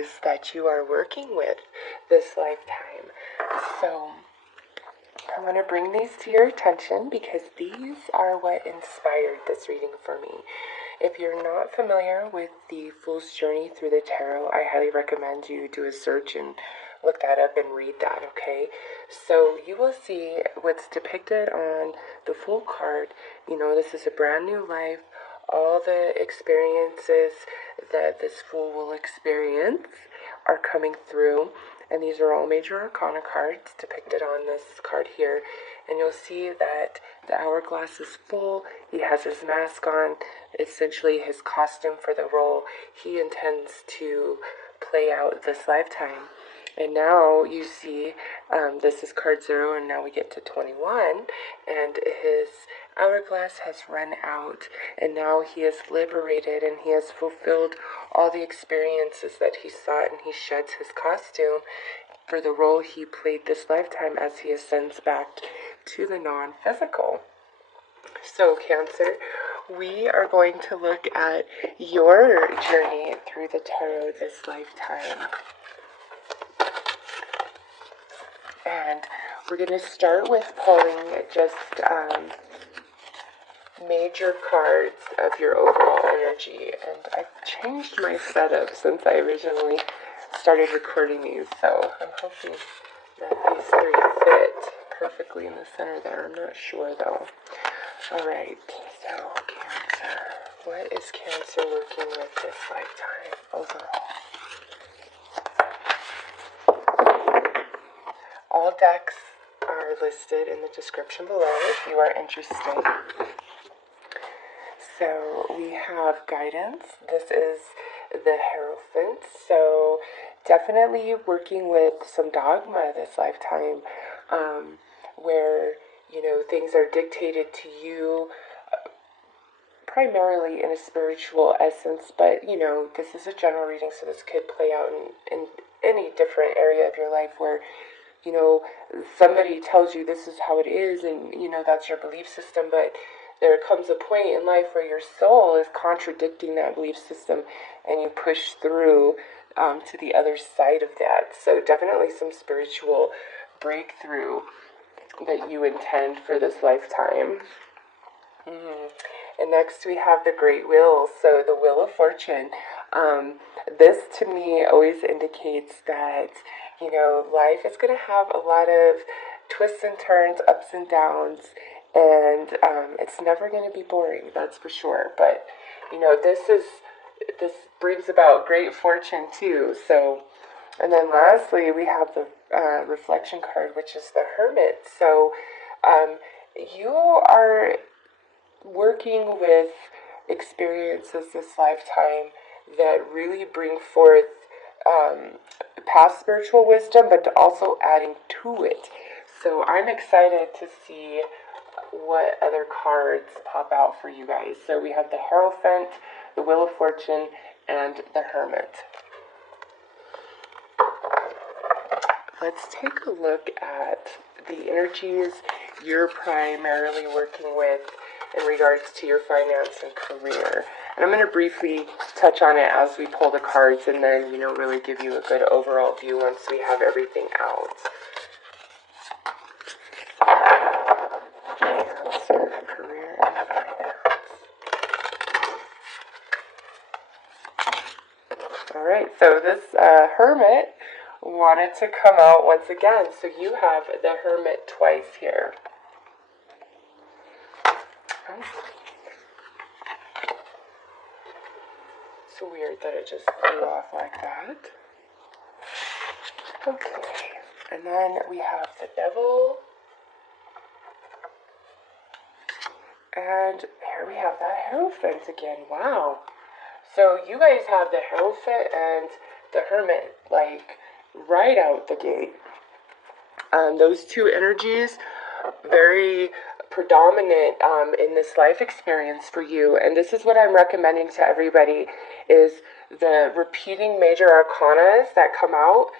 is that you are working with this lifetime. So I want to bring these to your attention because these are what inspired this reading for me. If you're not familiar with the Fool's Journey through the Tarot, I highly recommend you do a search and look that up and read that, okay? So you will see what's depicted on the Fool card. You know, this is a brand new life. All the experiences that this Fool will experience are coming through. And these are all major arcana cards depicted on this card here. And you'll see that the hourglass is full. He has his mask on, essentially his costume for the role he intends to play out this lifetime. And now you see, this is card 0, and now we get to 21, and his hourglass has run out, and now he is liberated, and he has fulfilled all the experiences that he sought, and he sheds his costume for the role he played this lifetime as he ascends back to the non-physical. So, Cancer, we are going to look at your journey through the tarot this lifetime. And we're going to start with pulling just major cards of your overall energy. And I've changed my setup since I originally started recording these, so I'm hoping that these 3 fit perfectly in the center there. I'm not sure though. Alright, so Cancer. What is Cancer working with this lifetime overall? All decks are listed in the description below if you are interested. So we have guidance. This is the Hierophant. So definitely working with some dogma this lifetime, where, you know, things are dictated to you primarily in a spiritual essence, but, you know, this is a general reading, so this could play out in any different area of your life where, you know, somebody tells you this is how it is, and, you know, that's your belief system, but there comes a point in life where your soul is contradicting that belief system, and you push through to the other side of that. So definitely some spiritual breakthrough that you intend for this lifetime. And next we have the Great Wheel, so the Wheel of Fortune. This to me always indicates that, you know, life is going to have a lot of twists and turns, ups and downs, and it's never going to be boring, that's for sure. But, you know, this brings about great fortune too. So, and then lastly, we have the reflection card, which is the Hermit. So, you are working with experiences this lifetime that really bring forth past spiritual wisdom, but also adding to it. So I'm excited to see what other cards pop out for you guys. So we have the Hierophant, the Wheel of Fortune, and the Hermit. Let's take a look at the energies you're primarily working with in regards to your finance and career. And I'm going to briefly touch on it as we pull the cards, and then, you know, really give you a good overall view once we have everything out. Cancer, career, and finance. Alright, so this Hermit wanted to come out once again. So you have the Hermit twice here. It's weird that it just flew off like that. Okay, and then we have the Devil. And here we have that Hierophant again. Wow. So you guys have the Hierophant and the Hermit, like, right out the gate. Those two energies, very predominant in this life experience for you. And this is what I'm recommending to everybody, is the repeating major arcanas that come out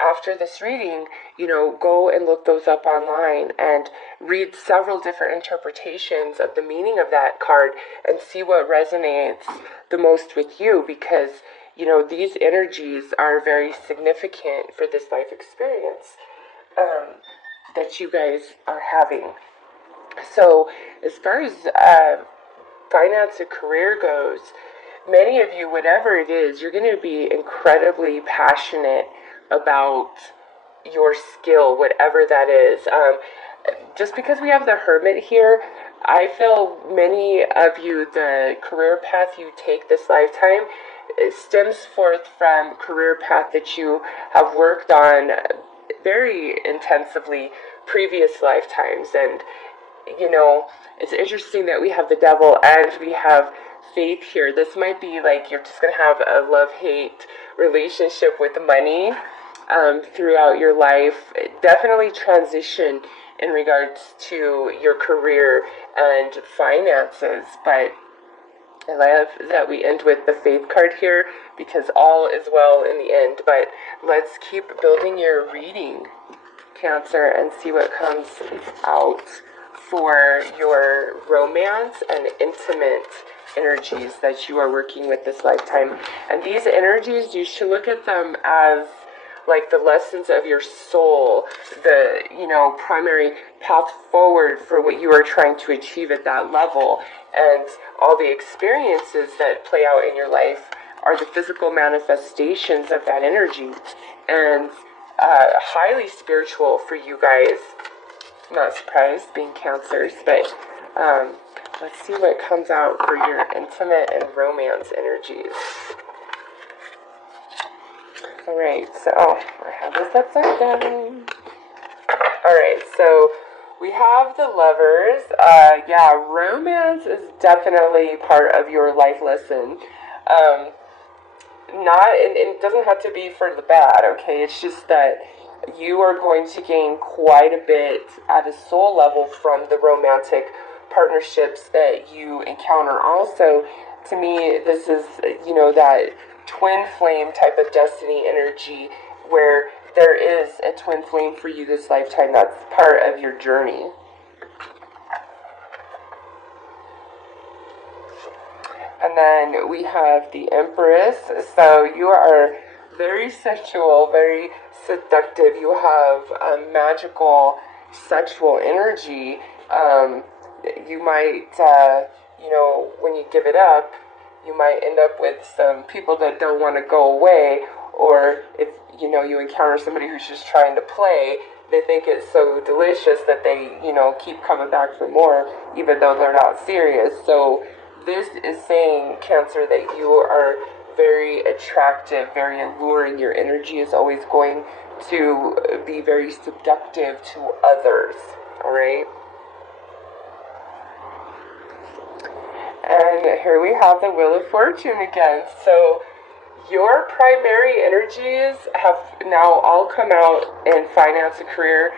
after this reading. You know, go and look those up online and read several different interpretations of the meaning of that card and see what resonates the most with you, because, these energies are very significant for this life experience that you guys are having. So as far as finance and career goes, many of you, whatever it is, you're going to be incredibly passionate about your skill, whatever that is. Just because we have the Hermit here, I feel many of you, the career path you take this lifetime, it stems forth from career path that you have worked on very intensively previous lifetimes. And it's interesting that we have the Devil and we have Faith here. This might be like you're just going to have a love-hate relationship with money throughout your life. Definitely transition in regards to your career and finances. But I love that we end with the Faith card here because all is well in the end. But let's keep building your reading, Cancer, and see what comes out for your romance and intimate energies that you are working with this lifetime. And these energies, you should look at them as like the lessons of your soul, the primary path forward for what you are trying to achieve at that level. And all the experiences that play out in your life are the physical manifestations of that energy, and highly spiritual for you guys. Not surprised, being Cancers, but let's see what comes out for your intimate and romance energies. Alright, so I have this upside down. Alright, so we have the Lovers. Romance is definitely part of your life lesson. And it doesn't have to be for the bad, okay? It's just that you are going to gain quite a bit at a soul level from the romantic partnerships that you encounter. Also, to me, this is, that twin flame type of destiny energy where there is a twin flame for you this lifetime. That's part of your journey. And then we have the Empress. So you are very sensual, very seductive. You have a magical sexual energy. You might, when you give it up, you might end up with some people that don't want to go away, or if, you encounter somebody who's just trying to play, they think it's so delicious that they, keep coming back for more, even though they're not serious. So this is saying, Cancer, that you are very attractive, very alluring. Your energy is always going to be very seductive to others, all right? And here we have the Wheel of Fortune again. So your primary energies have now all come out in finance and career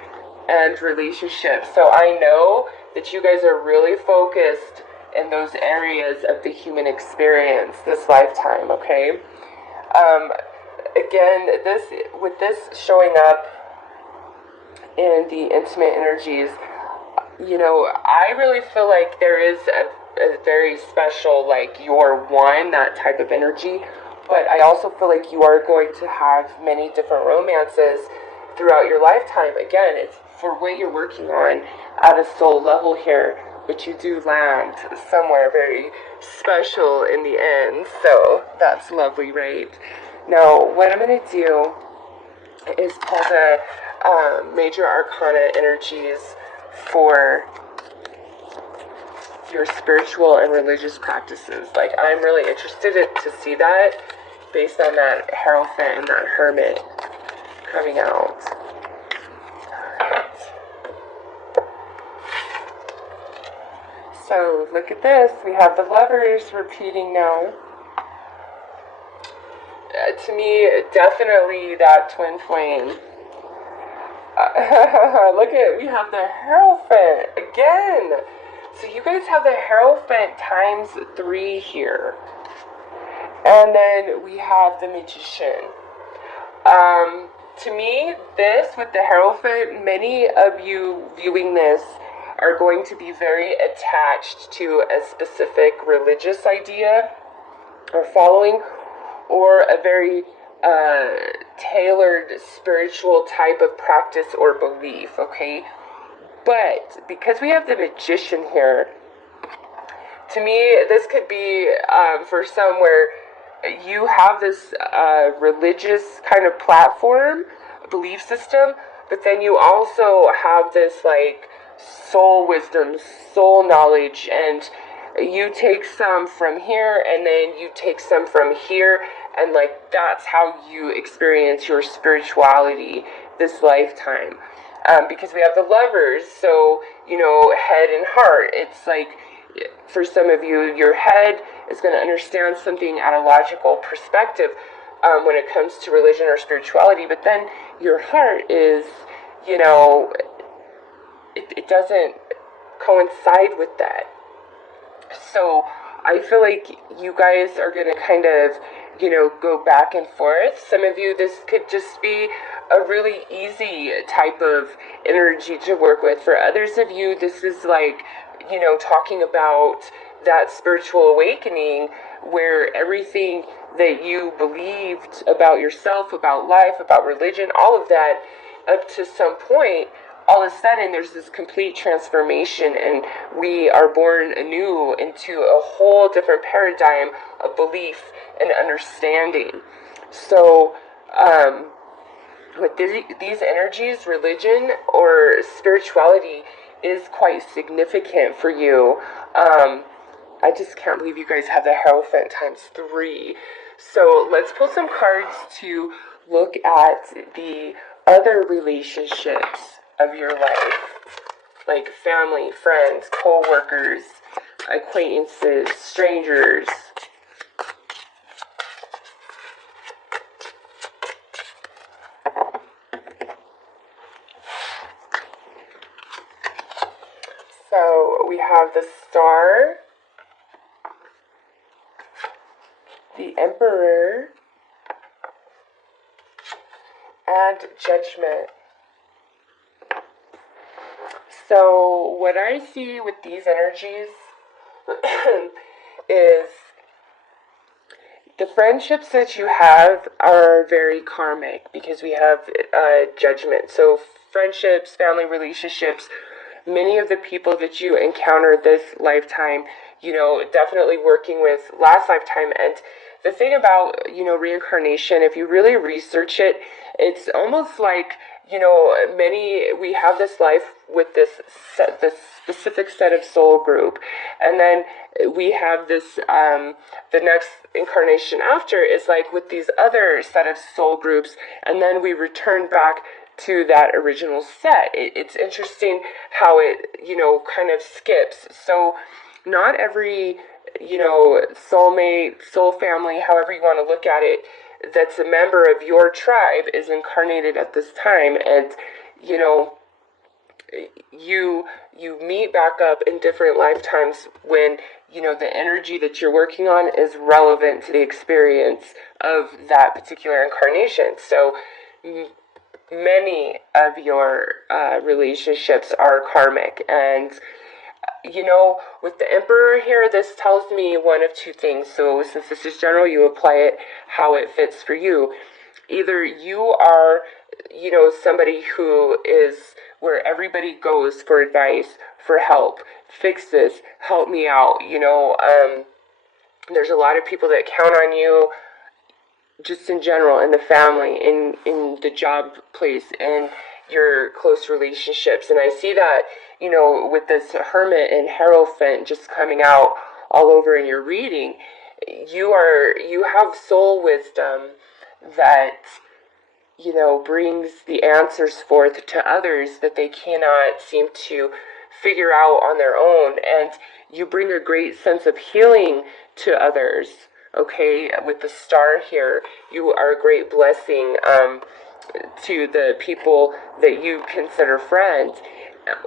and relationships. So I know that you guys are really focused in those areas of the human experience this lifetime, okay? Again, with this showing up in the intimate energies, I really feel like there is a very special, like, you're one, that type of energy. But I also feel like you are going to have many different romances throughout your lifetime. Again, it's for what you're working on at a soul level here, but you do land somewhere very special in the end. So that's lovely, right? Now, what I'm going to do is pull the major arcana energies for your spiritual and religious practices. Like, I'm really interested to see that based on that Hierophant and that Hermit coming out. Alright. So, look at this. We have the Lovers repeating now. To me, definitely that twin flame. We have the Hierophant again. So you guys have the Hierophant times 3 here. And then we have the Magician. To me, this with the Hierophant, many of you viewing this are going to be very attached to a specific religious idea or following, or a very tailored spiritual type of practice or belief, okay? But because we have the Magician here, to me, this could be for some where you have this religious kind of platform, belief system, but then you also have this like soul wisdom, soul knowledge, and you take some from here and then you take some from here, and like that's how you experience your spirituality this lifetime. Because we have the Lovers, so head and heart. It's like for some of you, your head is going to understand something at a logical perspective when it comes to religion or spirituality, but then your heart is, it doesn't coincide with that. So I feel like you guys are going to kind of, go back and forth. Some of you, this could just be a really easy type of energy to work with. For others of you, this is like, talking about that spiritual awakening where everything that you believed about yourself, about life, about religion, all of that, up to some point, all of a sudden there's this complete transformation and we are born anew into a whole different paradigm of belief and understanding. So, with these energies, religion or spirituality is quite significant for you. I just can't believe you guys have the Hierophant ×3. So let's pull some cards to look at the other relationships of your life, like family, friends, co-workers, acquaintances, strangers. So we have the Star, the Emperor, and Judgment. So what I see with these energies is the friendships that you have are very karmic because we have judgment. So friendships, family relationships, many of the people that you encounter this lifetime, definitely working with last lifetime. And the thing about, reincarnation, if you really research it, it's almost like, we have this life with this specific set of soul group. And then we have this, the next incarnation after is like with these other set of soul groups. And then we return back to that original set. It's interesting how it, kind of skips. So not every, soulmate, soul family, however you want to look at it, that's a member of your tribe is incarnated at this time. And, you meet back up in different lifetimes when, the energy that you're working on is relevant to the experience of that particular incarnation. So many of your relationships are karmic. And, with the Emperor here, this tells me one of two things. So since this is general, you apply it how it fits for you. Either you are, somebody who is where everybody goes for advice, for help, fix this, help me out. There's a lot of people that count on you just in general, in the family, in the job place, in your close relationships. And I see that, with this Hermit and Hierophant just coming out all over in your reading, you have soul wisdom that, brings the answers forth to others that they cannot seem to figure out on their own. And you bring a great sense of healing to others. Okay, with the Star here, you are a great blessing to the people that you consider friends,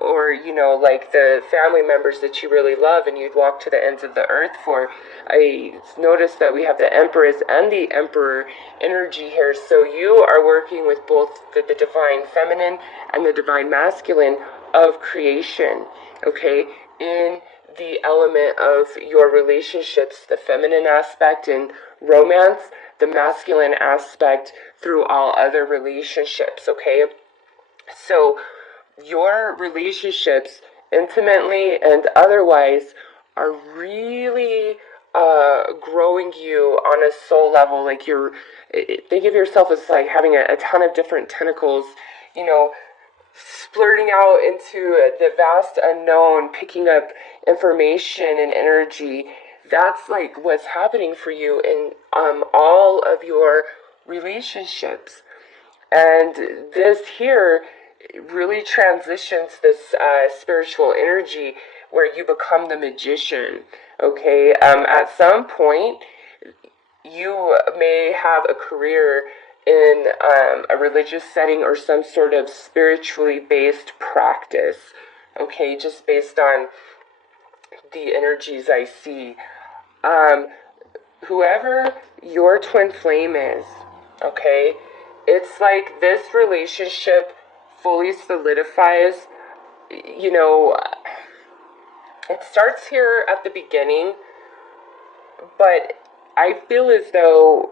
or, like the family members that you really love and you'd walk to the ends of the earth for. I noticed that we have the Empress and the Emperor energy here, so you are working with both the divine feminine and the divine masculine of creation, okay, in the element of your relationships, the feminine aspect in romance, the masculine aspect through all other relationships, okay? So your relationships, intimately and otherwise, are really growing you on a soul level. Like think of yourself as like having a ton of different tentacles, you know, splurting out into the vast unknown, picking up information and energy. That's like what's happening for you in all of your relationships. And this here really transitions this spiritual energy where you become the magician, okay? At some point, you may have a career in a religious setting or some sort of spiritually based practice, okay? Just based on the energies I see. Whoever your twin flame is, okay, it's like this relationship fully solidifies, you know, it starts here at the beginning, but I feel as though,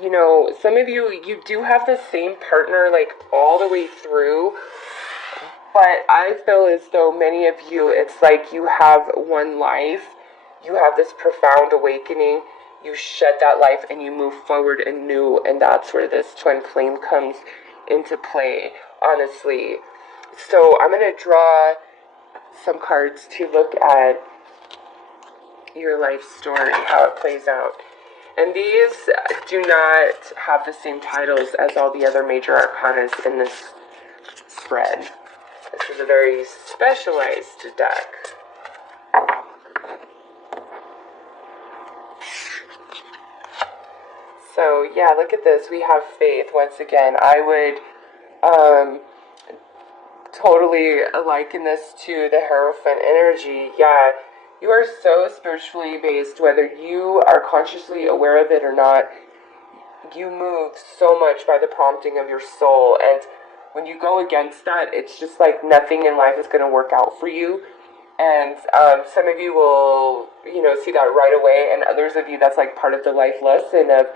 you know, some of you do have the same partner like all the way through, but I feel as though many of you, it's like you have one life, you have this profound awakening, you shed that life and you move forward anew, and that's where this twin flame comes into play, honestly. So I'm going to draw some cards to look at your life story, how it plays out. And these do not have the same titles as all the other major arcanas in this spread. This is a very specialized deck. So yeah, look at this. We have faith once again. I would totally liken this to the Hierophant energy. Yeah, you are so spiritually based, whether you are consciously aware of it or not. You move so much by the prompting of your soul, and when you go against that, it's just like nothing in life is going to work out for you. And some of you will, you know, see that right away, and others of you, that's like part of the life lesson of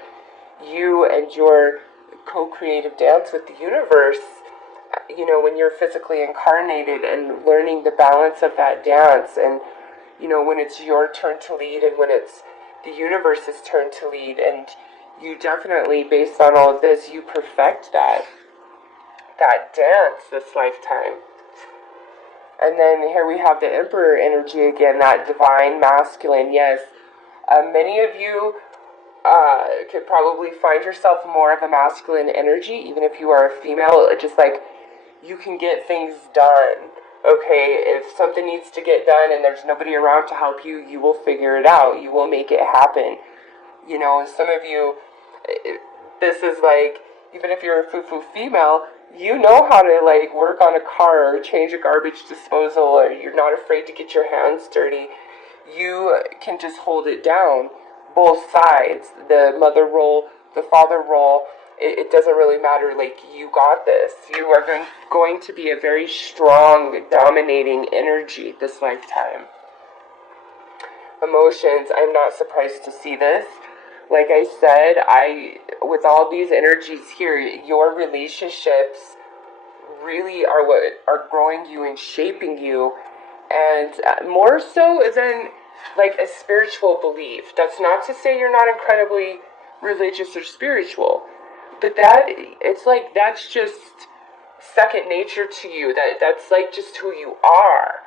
you and your co-creative dance with the universe. You know, when you're physically incarnated and learning the balance of that dance, and you know, when it's your turn to lead and when it's the universe's turn to lead, and you definitely, based on all of this, you perfect that dance this lifetime. And then here we have the Emperor energy again, that divine masculine. Yes, many of you could probably find yourself more of a masculine energy, even if you are a female. Just like you can get things done. Okay, if something needs to get done and there's nobody around to help you, you will figure it out. You will make it happen. You know, some of you, this is like, even if you're a foo-foo female, you know how to like work on a car or change a garbage disposal, or you're not afraid to get your hands dirty. You can just hold it down. Both sides, the mother role, the father role, it doesn't really matter. Like, you got this. You are going to be a very strong, dominating energy this lifetime. Emotions, I'm not surprised to see this. Like I said, with all these energies here, your relationships really are what are growing you and shaping you. And more so than like a spiritual belief. That's not to say you're not incredibly religious or spiritual, but it's like that's just second nature to you. That's like just who you are.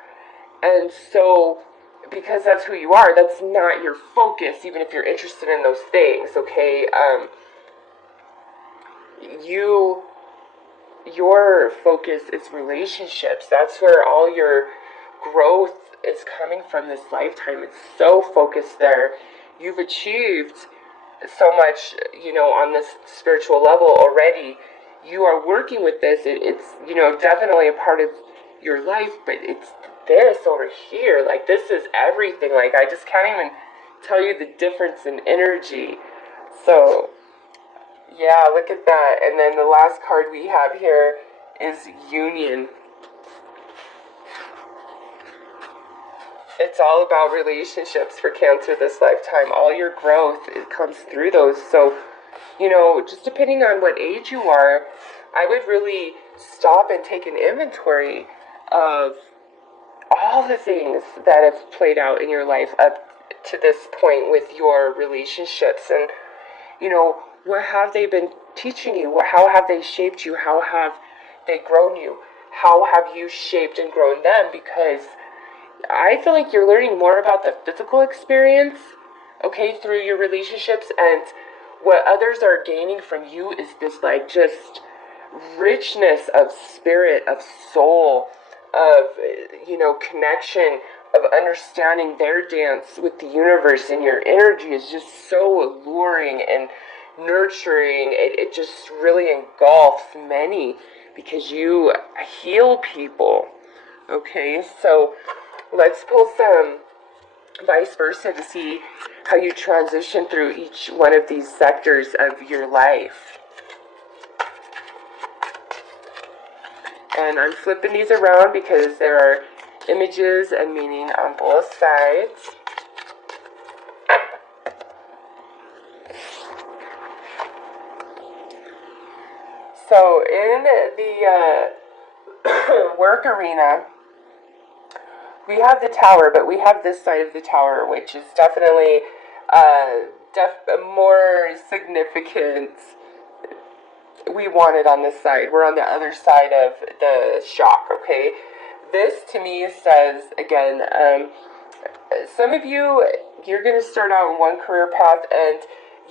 And so, because that's who you are, that's not your focus, even if you're interested in those things, okay? Your focus is relationships. That's where all your growth is coming from this lifetime. It's so focused there. You've achieved so much, you know, on this spiritual level already. You are working with this. It's, you know, definitely a part of your life, but it's this over here. Like, this is everything. Like, I just can't even tell you the difference in energy. So, yeah, look at that. And then the last card we have here is Union. It's all about relationships for Cancer this lifetime. All your growth, it comes through those. So, just depending on what age you are, I would really stop and take an inventory of all the things that have played out in your life up to this point with your relationships. And, what have they been teaching you? How have they shaped you? How have they grown you? How have you shaped and grown them? Because I feel like you're learning more about the physical experience, okay, through your relationships, and what others are gaining from you is this, like, just richness of spirit, of soul, of, connection, of understanding their dance with the universe, and your energy is just so alluring and nurturing. It just really engulfs many because you heal people, okay? So let's pull some vice versa to see how you transition through each one of these sectors of your life. And I'm flipping these around because there are images and meaning on both sides. So in the work arena, we have the tower, but we have this side of the tower, which is definitely more significant. We want it on this side. We're on the other side of the shock, okay? This, to me, says, again, some of you, you're going to start out in one career path, and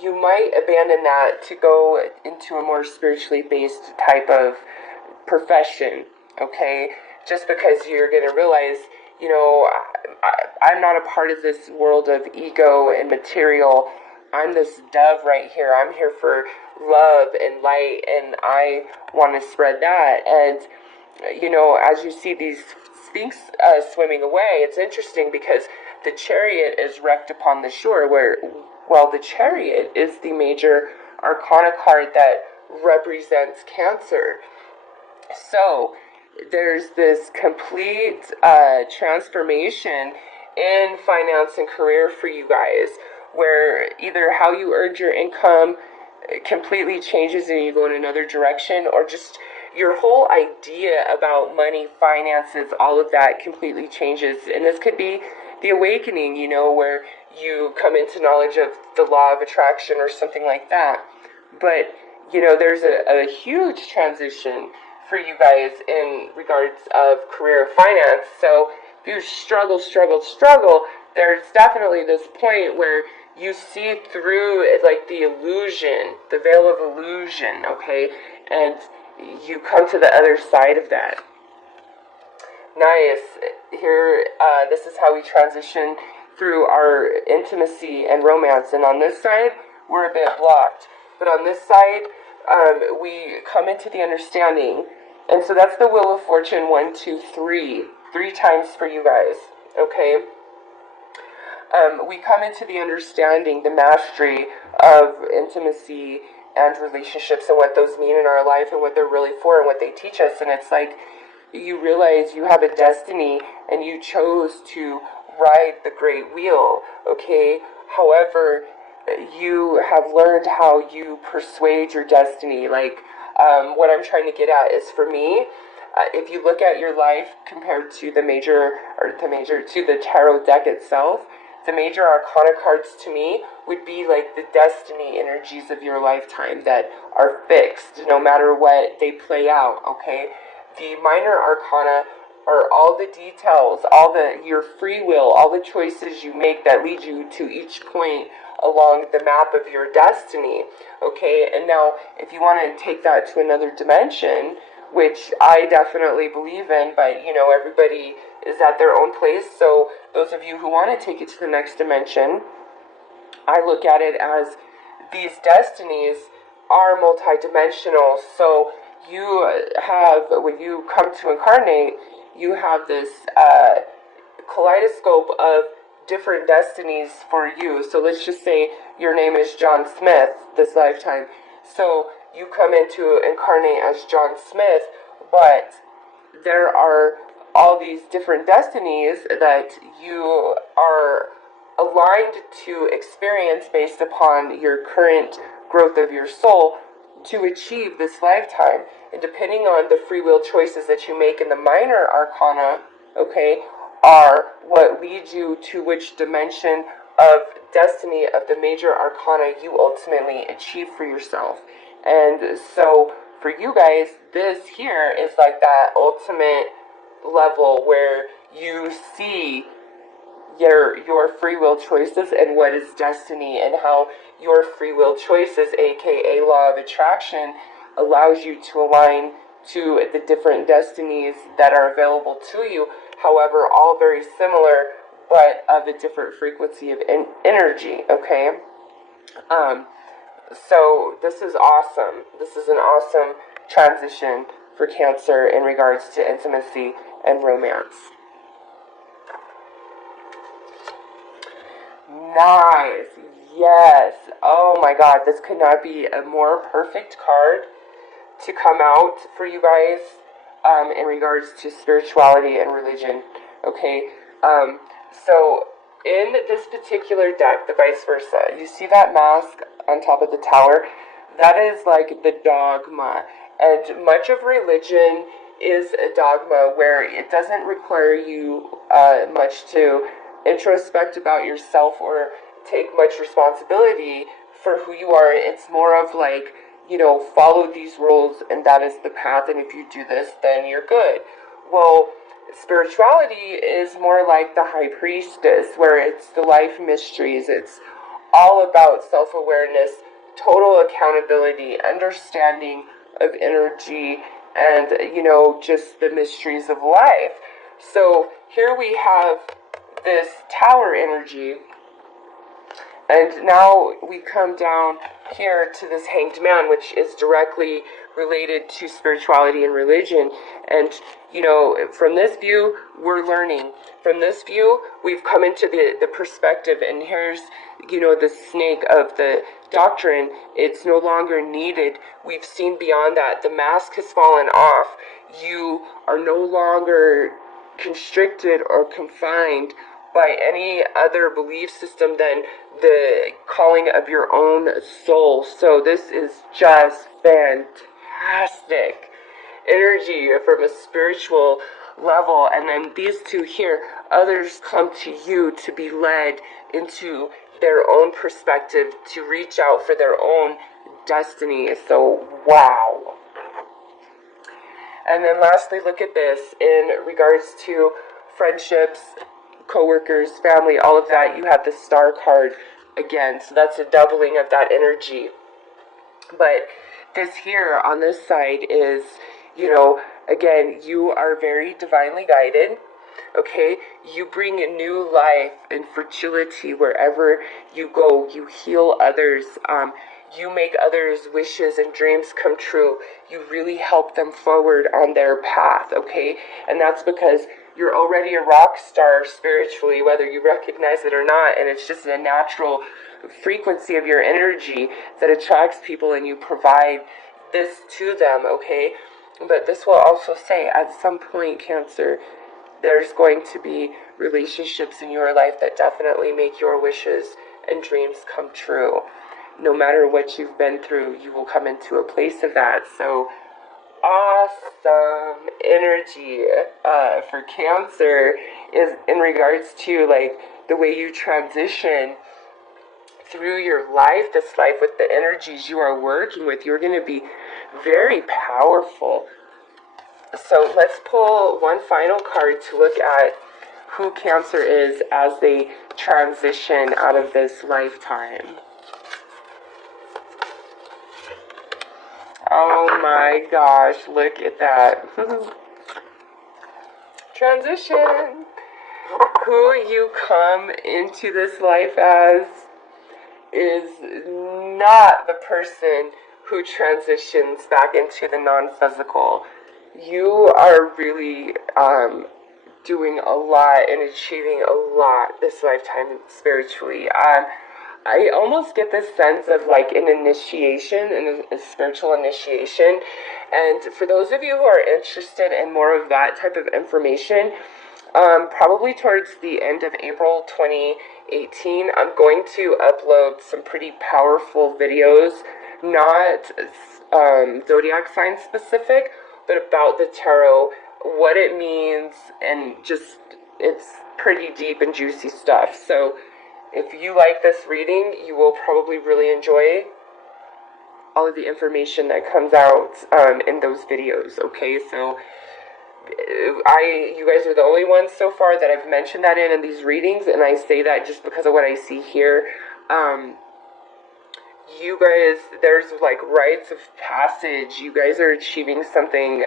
you might abandon that to go into a more spiritually based type of profession, okay? Just because you're going to realize, I'm not a part of this world of ego and material. I'm this dove right here. I'm here for love and light, and I want to spread that. And, as you see these Sphinx swimming away, it's interesting because the Chariot is wrecked upon the shore the Chariot is the major arcana card that represents Cancer. So there's this complete transformation in finance and career for you guys, where either how you earned your income completely changes and you go in another direction, or just your whole idea about money, finances, all of that completely changes. And this could be the awakening, where you come into knowledge of the law of attraction or something like that. But, there's a huge transition for you guys in regards of career finance. So if you struggle, there's definitely this point where you see through like the illusion, the veil of illusion, okay? And you come to the other side of that. Nice. Here, this is how we transition through our intimacy and romance. And on this side, we're a bit blocked. But on this side, we come into the understanding. And so that's the Wheel of Fortune, 1, 2, 3. 3 times for you guys, okay? We come into the understanding, the mastery of intimacy and relationships and what those mean in our life and what they're really for and what they teach us. And it's like you realize you have a destiny and you chose to ride the great wheel, okay? However, you have learned how you persuade your destiny. Like, what I'm trying to get at is, for me, if you look at your life compared to the tarot deck itself, the major arcana cards to me would be like the destiny energies of your lifetime that are fixed no matter what they play out, okay? The minor arcana are all the details, your free will, all the choices you make that lead you to each point along the map of your destiny, okay? And now, if you want to take that to another dimension, which I definitely believe in, but, everybody is at their own place, so those of you who want to take it to the next dimension, I look at it as these destinies are multidimensional. So you have, when you come to incarnate, you have this kaleidoscope of different destinies for you. So let's just say your name is John Smith this lifetime. So you come into incarnate as John Smith, but there are all these different destinies that you are aligned to experience based upon your current growth of your soul to achieve this lifetime. And depending on the free will choices that you make in the minor arcana, okay, are what leads you to which dimension of destiny of the major arcana you ultimately achieve for yourself. And so for you guys, this here is like that ultimate level where you see your free will choices and what is destiny, and how your free will choices, aka law of attraction, allows you to align to the different destinies that are available to you. However, all very similar, but of a different frequency of energy, okay? So this is awesome. This is an awesome transition for Cancer in regards to intimacy and romance. Nice. Yes. Oh my God. This could not be a more perfect card to come out for you guys in regards to spirituality and religion. Okay. So in this particular deck, the vice versa, you see that mask on top of the tower? That is like the dogma. And much of religion is a dogma where it doesn't require you much to introspect about yourself or take much responsibility for who you are. It's more of like, follow these rules and that is the path, and if you do this, then you're good. Well, spirituality is more like the high priestess, where it's the life mysteries. It's all about self-awareness, total accountability, understanding of energy, and, just the mysteries of life. So here we have this tower energy, and now we come down here to this hanged man, which is directly related to spirituality and religion. And, from this view, we're learning. From this view, we've come into the perspective, and here's, the snake of the doctrine. It's no longer needed. We've seen beyond that. The mask has fallen off. You are no longer constricted or confined by any other belief system than the calling of your own soul. So this is just fantastic energy from a spiritual level. And then these two here, others come to you to be led into their own perspective, to reach out for their own destiny. So wow. And then lastly, look at this in regards to friendships, co-workers, family, all of that. You have the star card again, so that's a doubling of that energy. But this here on this side is, again, you are very divinely guided. Okay, you bring a new life and fertility wherever you go. You heal others. You make others' wishes and dreams come true. You really help them forward on their path, okay? And that's because you're already a rock star spiritually, whether you recognize it or not, and it's just a natural frequency of your energy that attracts people, and you provide this to them, okay? But this will also say, at some point, Cancer, there's going to be relationships in your life that definitely make your wishes and dreams come true. No matter what you've been through, you will come into a place of that. So awesome energy for Cancer is in regards to like the way you transition through your life, this life, with the energies you are working with. You're going to be very powerful. So let's pull one final card to look at who Cancer is as they transition out of this lifetime. Oh my gosh, look at that. Transition. Who you come into this life as is not the person who transitions back into the non-physical. You are really doing a lot and achieving a lot this lifetime spiritually. I almost get this sense of like an initiation and a spiritual initiation. And for those of you who are interested in more of that type of information, probably towards the end of April 2018, I'm going to upload some pretty powerful videos, not zodiac sign specific, but about the tarot, what it means, and just, it's pretty deep and juicy stuff. So if you like this reading, you will probably really enjoy all of the information that comes out in those videos, okay? So you guys are the only ones so far that I've mentioned that in these readings, and I say that just because of what I see here. You guys, there's like rites of passage. You guys are achieving something.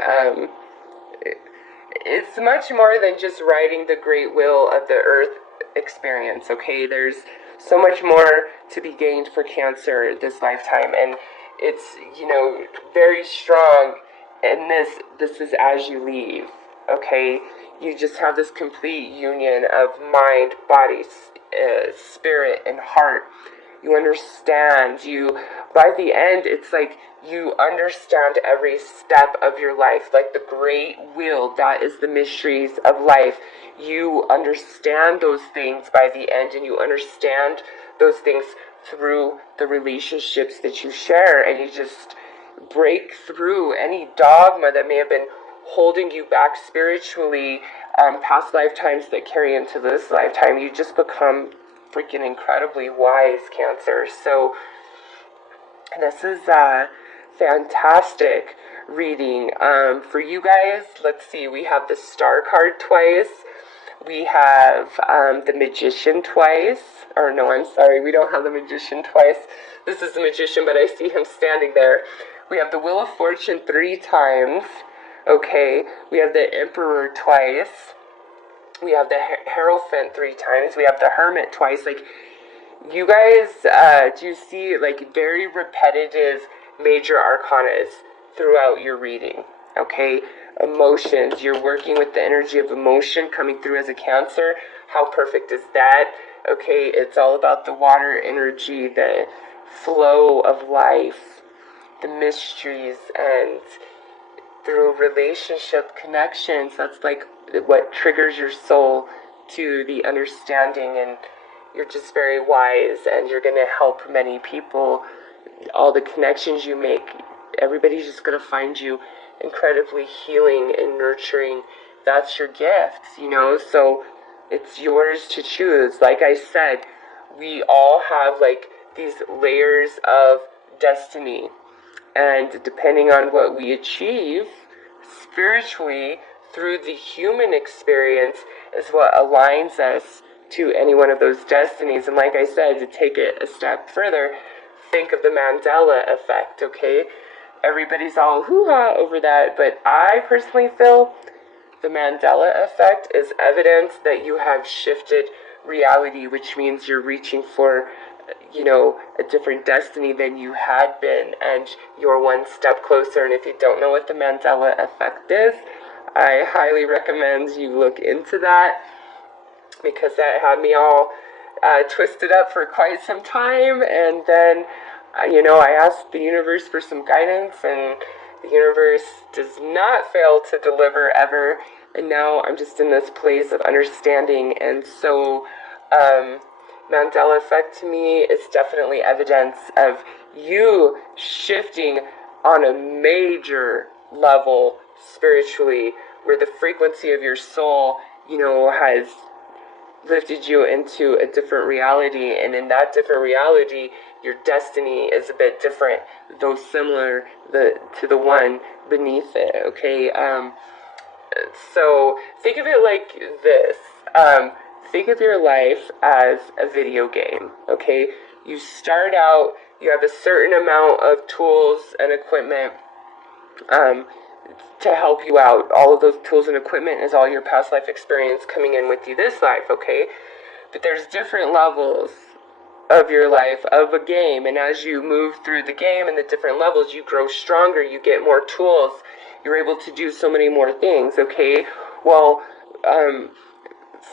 It's much more than just riding the great wheel of the earth experience, okay? There's so much more to be gained for Cancer this lifetime, and it's, you know, very strong. And this is as you leave, okay? You just have this complete union of mind, body, spirit, and heart. You understand. By the end, it's like you understand every step of your life, like the great wheel. That is the mysteries of life. You understand those things by the end, and you understand those things through the relationships that you share, and you just break through any dogma that may have been holding you back spiritually, past lifetimes that carry into this lifetime. You just become freaking incredibly wise, Cancer. So this is a fantastic reading for you guys. Let's see, we have the Star card twice. We have the Magician twice. Or no, I'm sorry, we don't have the Magician twice. This is the Magician, but I see him standing there. We have the Wheel of Fortune 3 times. Okay, we have the Emperor twice. We have the Hierophant 3 times. We have the Hermit twice. Like, you guys, do you see, like, very repetitive major arcanas throughout your reading? Okay, emotions. You're working with the energy of emotion coming through as a Cancer. How perfect is that? Okay, it's all about the water energy, the flow of life, the mysteries, and through relationship connections. That's like what triggers your soul to the understanding, and you're just very wise, and you're going to help many people. All the connections you make, everybody's just going to find you incredibly healing and nurturing. That's your gift, you know, so it's yours to choose. Like I said, we all have like these layers of destiny, and depending on what we achieve spiritually through the human experience is what aligns us to any one of those destinies. And like I said, to take it a step further, think of the Mandela effect, okay? Everybody's all hoo-ha over that, but I personally feel the Mandela effect is evidence that you have shifted reality, which means you're reaching for, you know, a different destiny than you had been, and you're one step closer. And if you don't know what the Mandela effect is, I highly recommend you look into that, because that had me all twisted up for quite some time. And then, you know, I asked the universe for some guidance, and the universe does not fail to deliver ever. And now I'm just in this place of understanding. And so, Mandela effect to me is definitely evidence of you shifting on a major level spiritually, where the frequency of your soul, you know, has lifted you into a different reality. And in that different reality, your destiny is a bit different, though similar to the one beneath it, okay? So think of it like this. Think of your life as a video game, okay? You start out, you have a certain amount of tools and equipment to help you out. All of those tools and equipment is all your past life experience coming in with you this life, okay? But there's different levels of your life, of a game, and as you move through the game and the different levels, you grow stronger, you get more tools, you're able to do so many more things, okay? Well,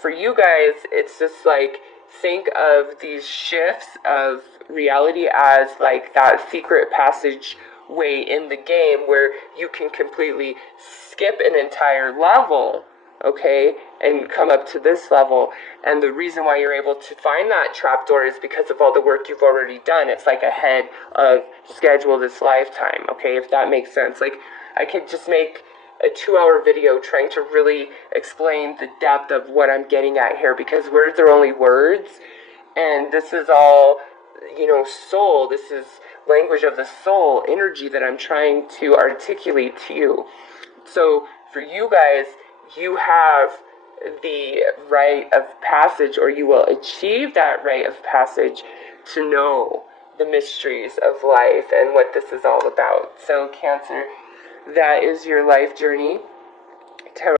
for you guys, it's just like think of these shifts of reality as like that secret passage way in the game where you can completely skip an entire level, okay, and come up to this level. And the reason why you're able to find that trapdoor is because of all the work you've already done. It's like ahead of schedule this lifetime, okay, if that makes sense. Like, I could just make a 2-hour video trying to really explain the depth of what I'm getting at here, because words are only words, and this is all, soul. This is language of the soul, energy that I'm trying to articulate to you. So for you guys, you have the rite of passage, or you will achieve that rite of passage to know the mysteries of life and what this is all about. So Cancer, that is your life journey. Tarot.